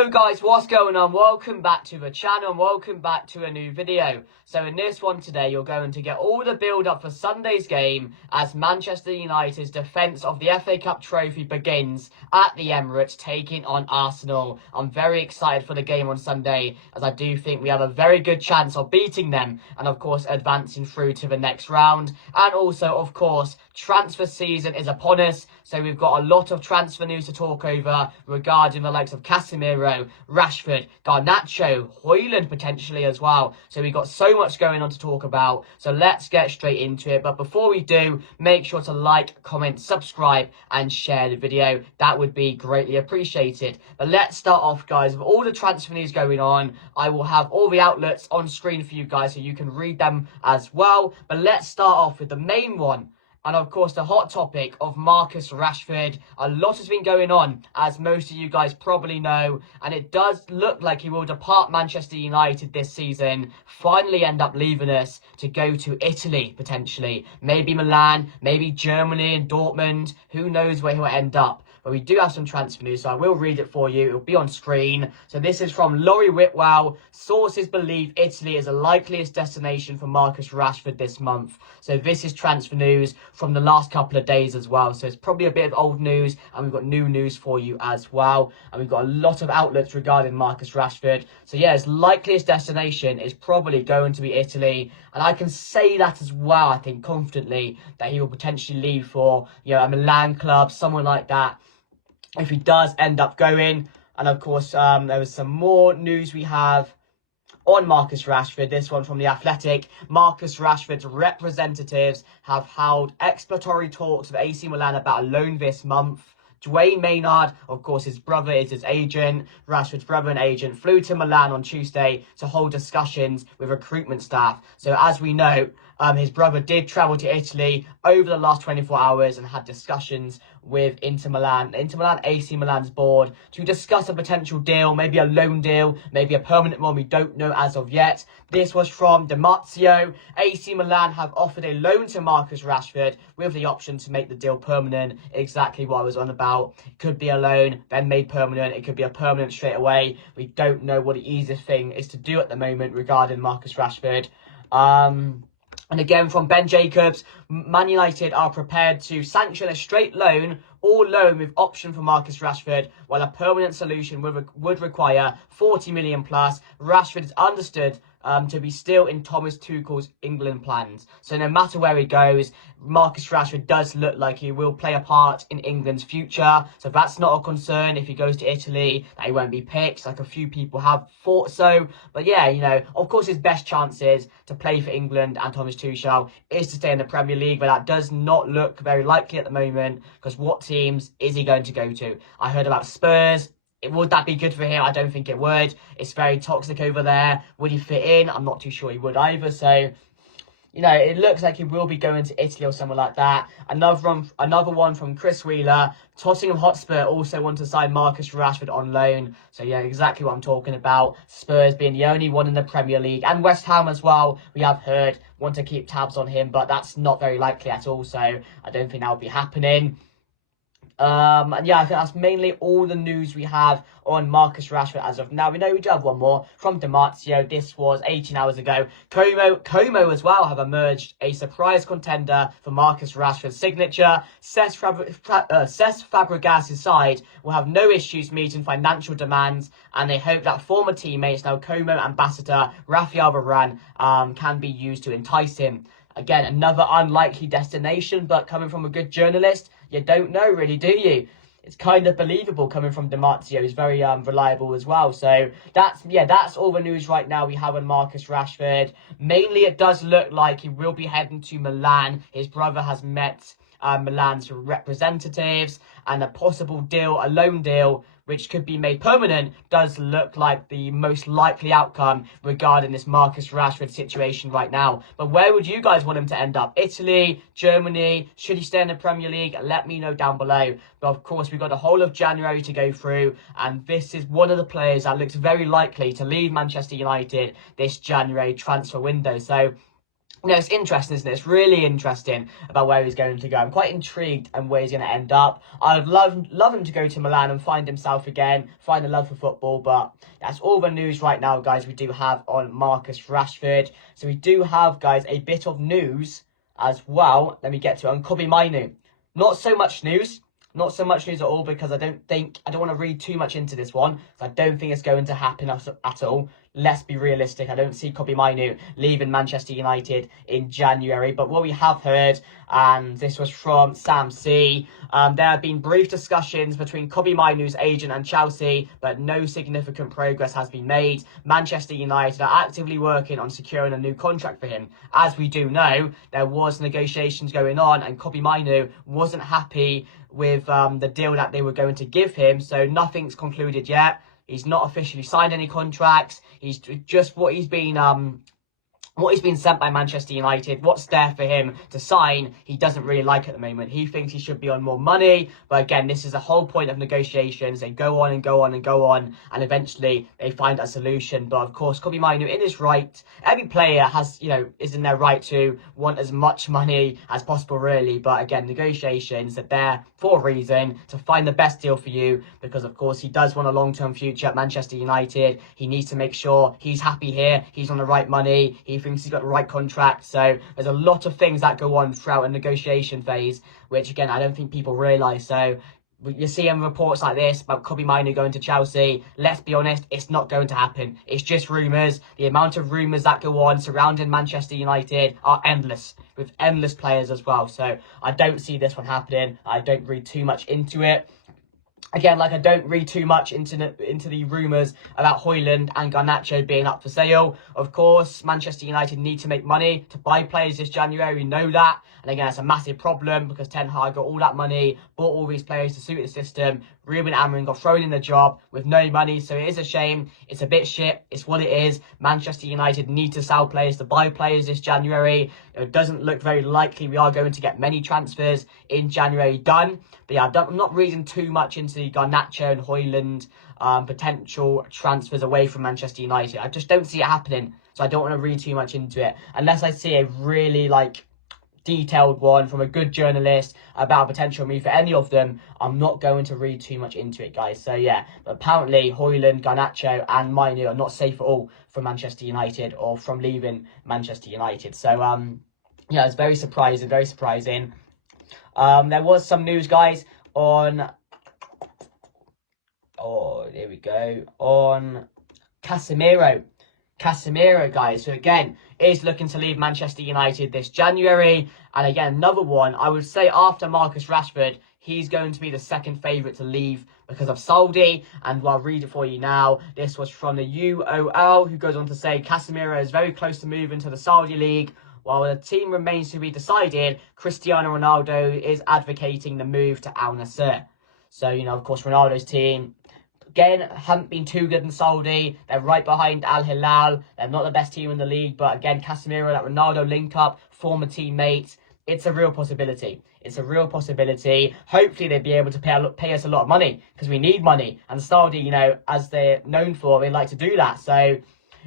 Yo guys, what's going on? Welcome back to the channel and welcome back to a new video. So in this one today, you're going to get all the build up for Sunday's game as Manchester United's defence of the FA Cup trophy begins at the Emirates, taking on Arsenal. I'm very excited for the game on Sunday as I do think we have a very good chance of beating them and of course advancing through to the next round. And also of course, transfer season is upon us, so we've got a lot of transfer news to talk over regarding the likes of Casemiro, Rashford, Garnacho, Højlund potentially as well. So we've got so much going on to talk about, so let's get straight into it. But before we do, make sure to like, comment, subscribe and share the video. That would be greatly appreciated. But let's start off guys with all the transfer news going on. I will have all the outlets on screen for you guys so you can read them as well. But let's start off with the main one. And of course, the hot topic of Marcus Rashford. A lot has been going on, as most of you guys probably know. And it does look like he will depart Manchester United this season. Finally end up leaving us to go to Italy, potentially. Maybe Milan, maybe Germany and Dortmund. Who knows where he'll end up. But we do have some transfer news, so I will read it for you. It'll be on screen. So this is from Laurie Whitwell. Sources believe Italy is the likeliest destination for Marcus Rashford this month. So this is transfer news from the last couple of days as well. So it's probably a bit of old news, and we've got new news for you as well. And we've got a lot of outlets regarding Marcus Rashford. So yeah, his likeliest destination is probably going to be Italy. And I can say that as well, I think, confidently, that he will potentially leave for, you know, a Milan club, someone like that, if he does end up going. And of course, there was some more news we have on Marcus Rashford. This one from The Athletic. Marcus Rashford's representatives have held exploratory talks with AC Milan about a loan this month. Dwayne Maynard, of course, his brother is his agent. Rashford's brother and agent flew to Milan on Tuesday to hold discussions with recruitment staff. So as we know, his brother did travel to Italy over the last 24 hours and had discussions with Inter Milan, AC Milan's board, to discuss a potential deal, maybe a loan deal, maybe a permanent one. We don't know as of yet. This was from Demartio. AC Milan have offered a loan to Marcus Rashford with the option to make the deal permanent. Exactly what I was on about. It could be a loan, then made permanent. It could be a permanent straight away. We don't know what the easiest thing is to do at the moment regarding Marcus Rashford. And again, from Ben Jacobs, Man United are prepared to sanction a straight loan or loan with option for Marcus Rashford, while a permanent solution would require 40 million plus. Rashford is understood to be still in Thomas Tuchel's England plans. So no matter where he goes, Marcus Rashford does look like he will play a part in England's future. So that's not a concern if he goes to Italy, that he won't be picked, like a few people have thought so. But yeah, you know, of course his best chances to play for England and Thomas Tuchel is to stay in the Premier League, but that does not look very likely at the moment, because what teams is he going to go to? I heard about Spurs. Would that be good for him? I don't think it would. It's very toxic over there. Would he fit in? I'm not too sure he would either. So, you know, it looks like he will be going to Italy or somewhere like that. Another one from Chris Wheeler. Tottenham Hotspur also want to sign Marcus Rashford on loan. So, yeah, exactly what I'm talking about. Spurs being the only one in the Premier League. And West Ham as well, we have heard, want to keep tabs on him. But that's not very likely at all. So, I don't think that will be happening. And yeah, I think that's mainly all the news we have on Marcus Rashford as of now. We know we do have one more from Demartio. This was 18 hours ago. Como as well have emerged a surprise contender for Marcus Rashford's signature. Cesc Fabregas' side will have no issues meeting financial demands, and they hope that former teammates, now Como ambassador Rafael Varane, can be used to entice him. Again, another unlikely destination, but coming from a good journalist, you don't know really, do you? It's kind of believable coming from Demartio. He's very reliable as well. So that's all the news right now we have on Marcus Rashford. Mainly, it does look like he will be heading to Milan. His brother has met Milan's representatives, and a possible deal, a loan deal, which could be made permanent, does look like the most likely outcome regarding this Marcus Rashford situation right now. But where would you guys want him to end up? Italy, Germany? Should he stay in the Premier League? Let me know down below. But of course, we've got the whole of January to go through, and this is one of the players that looks very likely to leave Manchester United this January transfer window. So it's interesting, isn't it? It's really interesting about where he's going to go. I'm quite intrigued and where he's going to end up. I'd love him to go to Milan and find himself again, find a love for football. But that's all the news right now, guys, we do have on Marcus Rashford. So we do have, guys, a bit of news as well. Let me get to it on Kobbie Mainoo. Not so much news. Not so much news at all, because I don't want to read too much into this one. I don't think it's going to happen at all. Let's be realistic. I don't see Kobbie Mainoo leaving Manchester United in January. But what we have heard, and this was from Sam C, there have been brief discussions between Kobbie Mainoo's agent and Chelsea, but no significant progress has been made. Manchester United are actively working on securing a new contract for him. As we do know, there was negotiations going on, and Kobbie Mainoo wasn't happy with the deal that they were going to give him. So nothing's concluded yet. He's not officially signed any contracts. He's just what he's been sent by Manchester United, what's there for him to sign, he doesn't really like at the moment. He thinks he should be on more money. But again, this is the whole point of negotiations. They go on and go on and go on, and eventually they find a solution. But of course, Kobbie Mainoo, in his right, every player has, is in their right to want as much money as possible, really. But again, negotiations are there for a reason, to find the best deal for you, because of course he does want a long-term future at Manchester United. He needs to make sure he's happy here, he's on the right money, he thinks he's got the right contract. So there's a lot of things that go on throughout a negotiation phase, which again, I don't think people realise. So you're seeing reports like this about Kobbie Mainoo going to Chelsea. Let's be honest, it's not going to happen. It's just rumours. The amount of rumours that go on surrounding Manchester United are endless, with endless players as well. So I don't see this one happening. I don't read too much into it. Again, I don't read too much into the rumours about Højlund and Garnacho being up for sale. Of course, Manchester United need to make money to buy players this January. We know that. And again, it's a massive problem, because Ten Hag got all that money, bought all these players to suit the system. Ruben Amorim got thrown in the job with no money. So it is a shame. It's a bit shit. It's what it is. Manchester United need to sell players, to buy players this January. It doesn't look very likely we are going to get many transfers in January done. But yeah, I'm not reading too much into the Garnacho and Højlund potential transfers away from Manchester United. I just don't see it happening. So I don't want to read too much into it, unless I see a really detailed one from a good journalist about a potential move for any of them. I'm not going to read too much into it, guys. So yeah, but apparently Højlund, Garnacho and Mainoo are not safe at all from Manchester United, or from leaving Manchester United. So yeah, it's very surprising, very surprising. There was some news, guys, on here we go, on Casemiro, guys. So again, is looking to leave Manchester United this January. And again, another one, I would say after Marcus Rashford, he's going to be the second favourite to leave because of Saudi. And I'll read it for you now. This was from the UOL, who goes on to say Casemiro is very close to moving to the Saudi League. While the team remains to be decided, Cristiano Ronaldo is advocating the move to Al Nassr. So, of course, Ronaldo's team, again, haven't been too good in Saudi. They're right behind Al Hilal. They're not the best team in the league. But again, Casemiro, that Ronaldo link-up, former teammates, it's a real possibility. It's a real possibility. Hopefully, they'll be able to pay us a lot of money, because we need money. And Saudi, as they're known for, they like to do that. So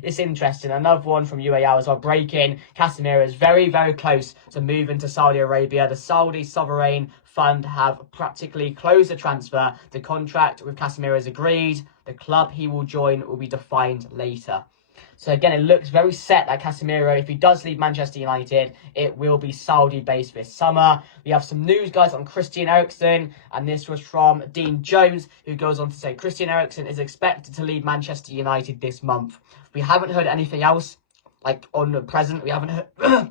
it's interesting. Another one from UAL as well, breaking. Casemiro is very, very close to moving to Saudi Arabia. The Saudi Sovereign Fund have practically closed the transfer. The contract with Casemiro is agreed. The club he will join will be defined later. So again, it looks very set that Casemiro, if he does leave Manchester United, it will be Saudi-based this summer. We have some news, guys, on Christian Eriksen, and this was from Dean Jones, who goes on to say Christian Eriksen is expected to leave Manchester United this month. We haven't heard anything else, on present. We haven't heard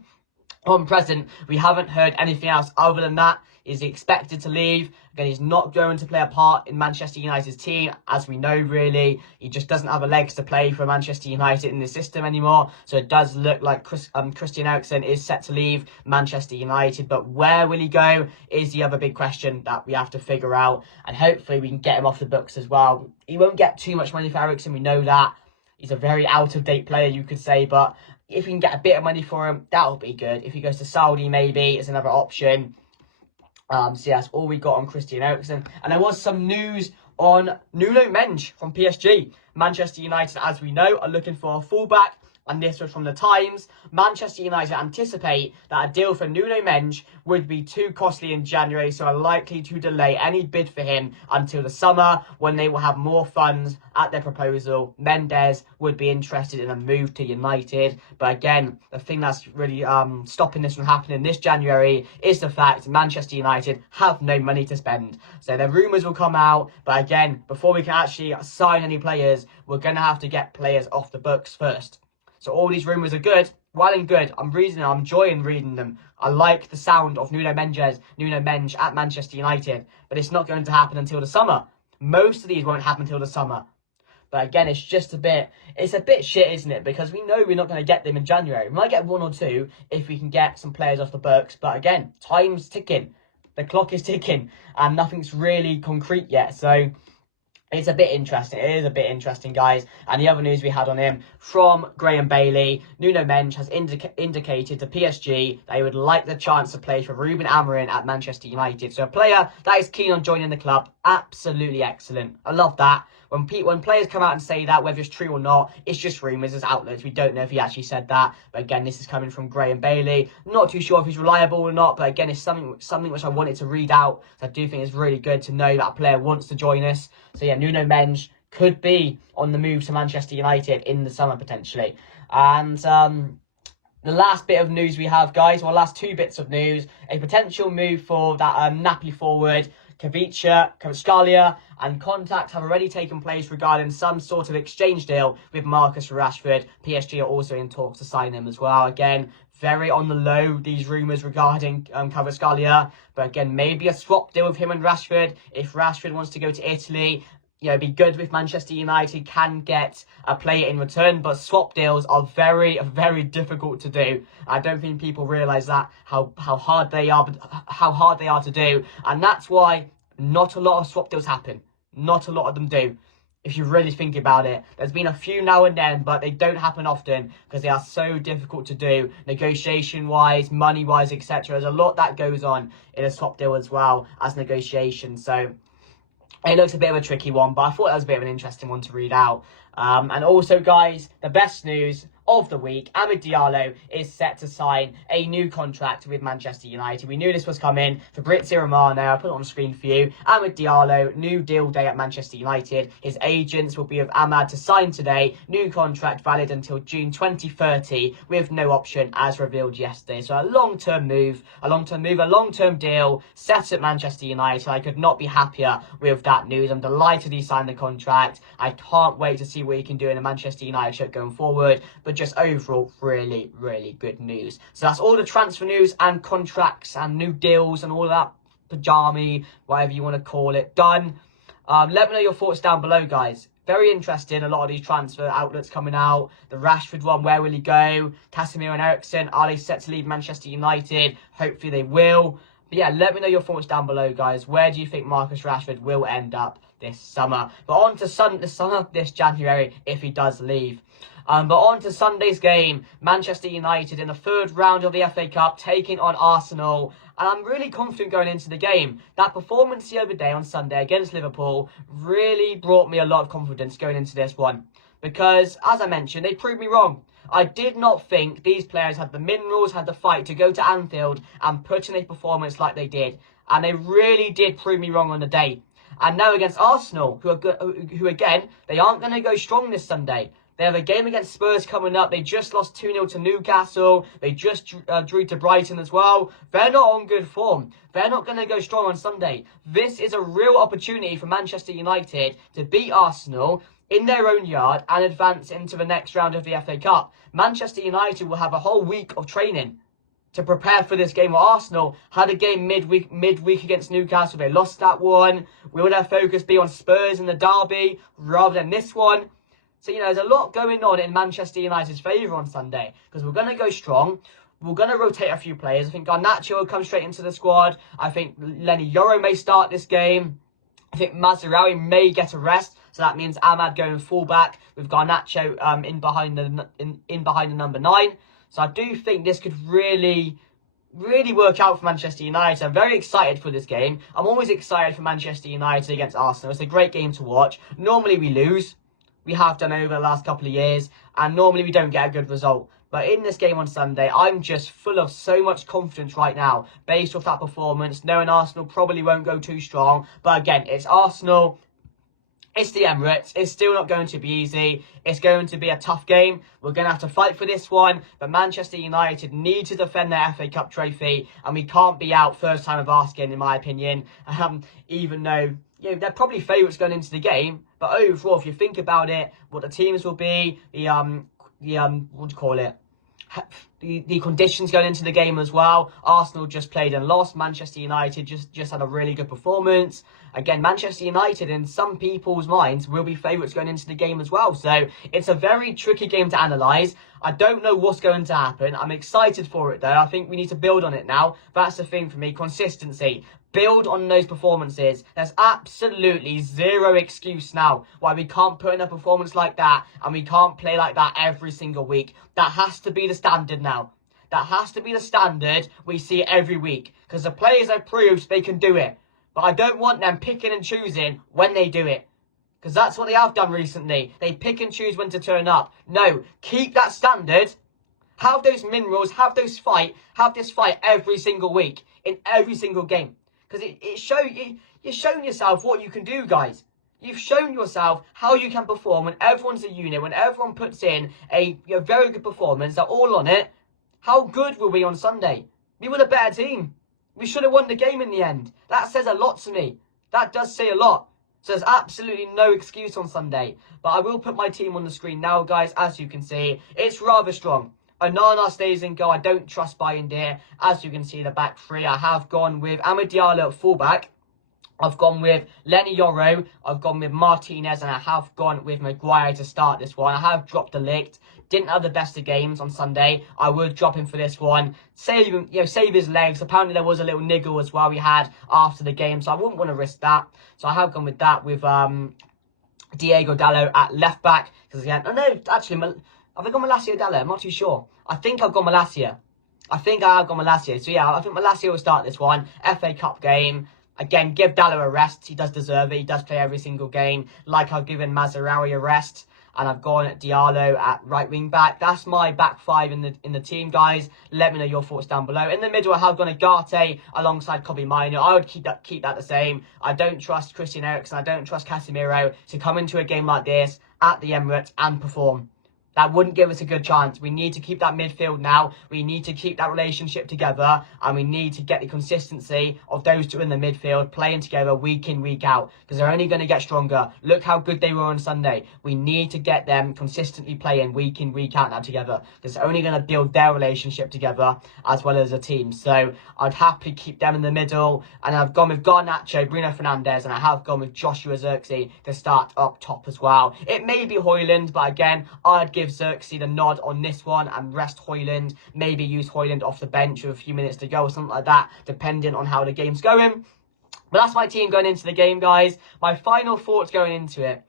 on present. We haven't heard anything else other than that. Is he expected to leave? Again, he's not going to play a part in Manchester United's team, as we know, really. He just doesn't have the legs to play for Manchester United in the system anymore. So it does look like Christian Eriksen is set to leave Manchester United. But where will he go is the other big question that we have to figure out. And hopefully we can get him off the books as well. He won't get too much money for Eriksen, we know that. He's a very out-of-date player, you could say. But if we can get a bit of money for him, that'll be good. If he goes to Saudi, maybe, it's another option. So yeah, that's all we got on Christian Eriksen. And there was some news on Nuno Mendes from PSG. Manchester United, as we know, are looking for a fullback. And this was from the Times. Manchester United anticipate that a deal for Nuno Mendes would be too costly in January, so are likely to delay any bid for him until the summer, when they will have more funds at their proposal. Mendes would be interested in a move to United, but again, the thing that's really stopping this from happening this January is the fact Manchester United have no money to spend. So the rumours will come out, but again, before we can actually sign any players, we're going to have to get players off the books first. So all these rumours are good, well and good. I'm enjoying reading them. I like the sound of Nuno Mendes at Manchester United, but it's not going to happen until the summer. Most of these won't happen until the summer. But again, it's a bit shit, isn't it? Because we know we're not going to get them in January. We might get one or two if we can get some players off the books. But again, time's ticking. The clock is ticking, and nothing's really concrete yet. So it's a bit interesting. It is a bit interesting, guys. And the other news we had on him from Graham Bailey, Nuno Mendes has indicated to PSG that he would like the chance to play for Ruben Amorim at Manchester United. So a player that is keen on joining the club. Absolutely excellent. I love that. When players come out and say that, whether it's true or not, it's just rumours, it's outlets. We don't know if he actually said that. But again, this is coming from Graham Bailey. Not too sure if he's reliable or not, but again, it's something which I wanted to read out. So I do think it's really good to know that a player wants to join us. So yeah, Nuno Mendes could be on the move to Manchester United in the summer, potentially. And the last bit of news we have, guys, well, last two bits of news, a potential move for that Napoli forward, Kvaratskhelia, and contacts have already taken place regarding some sort of exchange deal with Marcus Rashford. PSG are also in talks to sign him as well. Again, very on the low, these rumours regarding Kvaratskhelia. But again, maybe a swap deal with him and Rashford. If Rashford wants to go to Italy, you know, be good with Manchester United, can get a player in return, but swap deals are very, very difficult to do. I don't think people realise that, how hard they are to do, and that's why not a lot of swap deals happen. Not a lot of them do. If you really think about it, there's been a few now and then, but they don't happen often because they are so difficult to do, negotiation-wise, money-wise, etc. There's a lot that goes on in a swap deal as well as negotiation. So it looks a bit of a tricky one, but I thought that was a bit of an interesting one to read out. And also, guys, the best news of the week, Amad Diallo is set to sign a new contract with Manchester United. We knew this was coming. Fabrizio Romano, I'll put it on screen for you. Amad Diallo, new deal day at Manchester United. His agents will be with Amad to sign today. New contract valid until June 2030 with no option as revealed yesterday. So a long-term move, a long-term deal set at Manchester United. I could not be happier with that news. I'm delighted he signed the contract. I can't wait to see what he can do in a Manchester United shirt going forward. But just overall, really, really good news. So that's all the transfer news and contracts and new deals and all that pajama, whatever you want to call it, done. Let me know your thoughts down below, guys. Very interesting, a lot of these transfer outlets coming out. The Rashford one, where will he go? Casemiro and Eriksen, are they set to leave Manchester United? Hopefully they will. But yeah, let me know your thoughts down below, guys. Where do you think Marcus Rashford will end up this summer? But on to this January, if he does leave. But on to Sunday's game, Manchester United in the third round of the FA Cup taking on Arsenal. And I'm really confident going into the game. That performance the other day on Sunday against Liverpool really brought me a lot of confidence going into this one. Because, as I mentioned, they proved me wrong. I did not think these players had the minerals, had the fight to go to Anfield and put in a performance like they did. And they really did prove me wrong on the day. And now against Arsenal, who again, they aren't going to go strong this Sunday. They have a game against Spurs coming up. They just lost 2-0 to Newcastle. They just drew to Brighton as well. They're not on good form. They're not going to go strong on Sunday. This is a real opportunity for Manchester United to beat Arsenal in their own yard and advance into the next round of the FA Cup. Manchester United will have a whole week of training to prepare for this game. Arsenal had a game midweek against Newcastle. They lost that one. Will their focus be on Spurs in the derby rather than this one? So, you know, there's a lot going on in Manchester United's favour on Sunday because we're going to go strong. We're going to rotate a few players. I think Garnacho will come straight into the squad. I think Lenny Yoro may start this game. I think Mazraoui may get a rest. So that means Amad going fullback with Garnacho in behind the number 9. So I do think this could really work out for Manchester United. I'm very excited for this game. I'm always excited for Manchester United against Arsenal. It's a great game to watch. Normally we lose. we have done over the last couple of years, and normally we don't get a good result. But in this game on Sunday, I'm just full of so much confidence right now, based off that performance, knowing Arsenal probably won't go too strong. But again, it's Arsenal. It's the Emirates. It's still not going to be easy. It's going to be a tough game. We're going to have to fight for this one. But Manchester United need to defend their FA Cup trophy. And we can't be out first time of asking, in my opinion. Even though, they're probably favourites going into the game. But overall, if you think about it, what the teams will be, what do you call it? The conditions going into the game as well. Arsenal just played and lost. Manchester United just had a really good performance. Again, Manchester United, in some people's minds, will be favourites going into the game as well. So it's a very tricky game to analyse. I don't know what's going to happen. I'm excited for it, though. I think we need to build on it now. That's the thing for me. Consistency. Build on those performances. There's absolutely zero excuse now why we can't put in a performance like that and we can't play like that every single week. That has to be the standard now. That has to be the standard we see every week. Because the players have proved they can do it. But I don't want them picking and choosing when they do it. Because that's what they have done recently. They pick and choose when to turn up. No, keep that standard. Have those minerals, have this fight every single week. In every single game. Because you're showing yourself what you can do, guys. You've shown yourself how you can perform when everyone's a unit, when everyone puts in a very good performance, they're all on it. How good were we on Sunday? We were the better team. We should have won the game in the end. That says a lot to me. That does say a lot. So there's absolutely no excuse on Sunday. But I will put my team on the screen now, guys. As you can see, it's rather strong. Onana stays in goal. I don't trust Bayindir. As you can see, the back three. I have gone with Amad Diallo at fullback. I've gone with Lenny Yoro. I've gone with Martinez. And I have gone with Maguire to start this one. I have dropped the Ligt. Didn't have the best of games on Sunday. I would drop him for this one. Save his legs. Apparently there was a little niggle as well we had after the game. So I wouldn't want to risk that. So I have gone with that with Diego Dallo at left back. Because again, oh no, actually, have I gone Malacia Dallo? I'm not too sure. I think I've gone Malacia. I think I have gone Malacia. So yeah, I think Malacia will start this one. FA Cup game. Again, give Dallo a rest. He does deserve it. He does play every single game. Like I've given Mazraoui a rest. And I've gone Diallo at right wing back. That's my back five in the team, guys. Let me know your thoughts down below. In the middle, I have gone Agate alongside Kobe Mino. I would keep that the same. I don't trust Christian Eriksen. I don't trust Casemiro to come into a game like this at the Emirates and perform. That wouldn't give us a good chance. We need to keep that midfield now. We need to keep that relationship together. And we need to get the consistency of those two in the midfield playing together week in, week out. Because they're only going to get stronger. Look how good they were on Sunday. We need to get them consistently playing week in, week out now together. Because it's only going to build their relationship together as well as a team. So I'd happily keep them in the middle. And I've gone with Garnacho, Bruno Fernandes. And I have gone with Joshua Zirkzee to start up top as well. It may be Højlund, but again, I'd give Zirkzee the nod on this one and rest Højlund. Maybe use Højlund off the bench with a few minutes to go or something like that, depending on how the game's going. But that's my team going into the game, guys. My final thoughts going into it.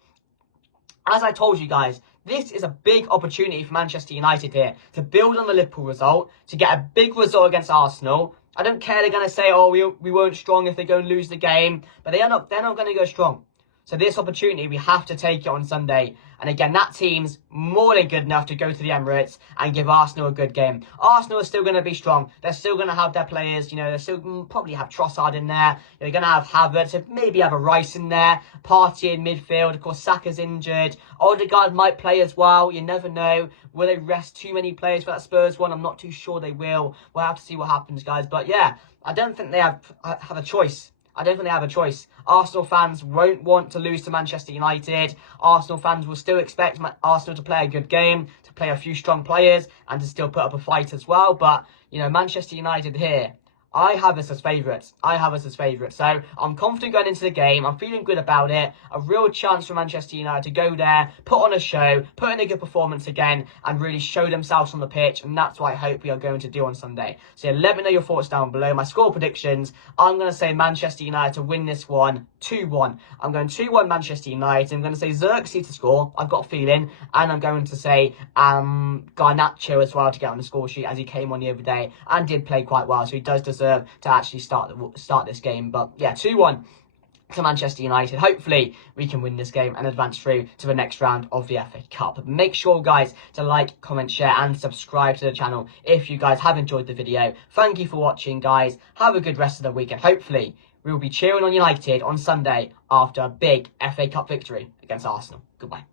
As I told you guys, this is a big opportunity for Manchester United here to build on the Liverpool result, to get a big result against Arsenal. I don't care they're going to say, oh, we weren't strong if they go and lose the game, but they're not going to go strong. So this opportunity, we have to take it on Sunday. And again, that team's more than good enough to go to the Emirates and give Arsenal a good game. Arsenal is still going to be strong. They're still going to have their players, they're still probably have Trossard in there. They're going to have Havertz, maybe have a Rice in there. Partey in midfield. Of course, Saka's injured. Odegaard might play as well. You never know. Will they rest too many players for that Spurs one? I'm not too sure they will. We'll have to see what happens, guys. But yeah, I don't think they have a choice. I don't think they have a choice. Arsenal fans won't want to lose to Manchester United. Arsenal fans will still expect Arsenal to play a good game, to play a few strong players, and to still put up a fight as well. But, Manchester United here, I have us as favourites. So I'm confident going into the game. I'm feeling good about it. A real chance for Manchester United to go there, put on a show, put in a good performance again, and really show themselves on the pitch. And that's what I hope we are going to do on Sunday. So yeah, let me know your thoughts down below. My score predictions, I'm going to say Manchester United to win this one 2-1. I'm going 2-1 Manchester United. I'm going to say Zirkzee to score. I've got a feeling. And I'm going to say Garnacho as well to get on the score sheet, as he came on the other day and did play quite well. So he does deserve to actually start this game. But yeah, 2-1 to Manchester United. Hopefully we can win this game and advance through to the next round of the FA Cup. Make sure, guys, to like, comment, share and subscribe to the channel if you guys have enjoyed the video. Thank you for watching, guys. Have a good rest of the week, and hopefully we will be cheering on United on Sunday after a big FA Cup victory against Arsenal. Goodbye.